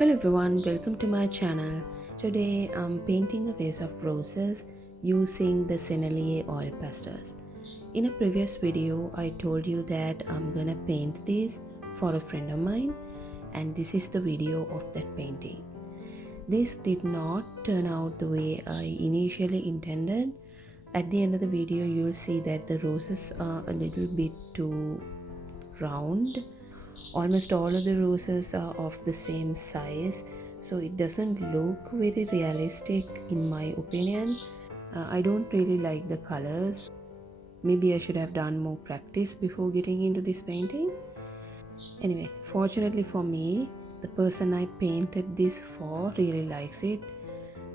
Hello everyone, welcome to my channel. Today I'm painting a vase of roses using the Sennelier oil pastels. In a previous video I told you that I'm gonna paint this for a friend of mine, and this is the video of that painting. This did not turn out the way I initially intended. At the end of the video you'll see that the roses are a little bit too round. Almost all of the roses are of the same size, so it doesn't look very realistic in my opinion. I don't really like the colors. Maybe I should have done more practice before getting into this painting. Anyway, fortunately for me, the person I painted this for really likes it.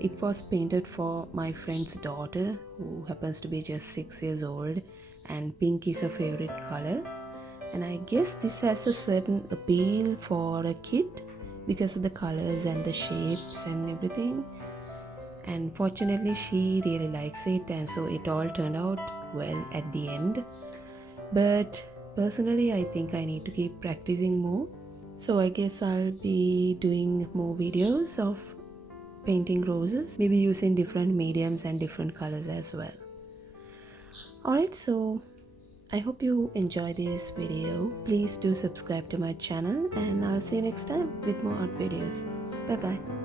It was painted for my friend's daughter, who happens to be just 6 years old, and pink is her favorite color. And I guess this has a certain appeal for a kid because of the colors and the shapes and everything. And fortunately she really likes it, and so it all turned out well at the end. But personally I think I need to keep practicing more, so I guess I'll be doing more videos of painting roses, maybe using different mediums and different colors as well. Alright, so I hope you enjoy this video. Please do subscribe to my channel, and I'll see you next time with more art videos. Bye bye.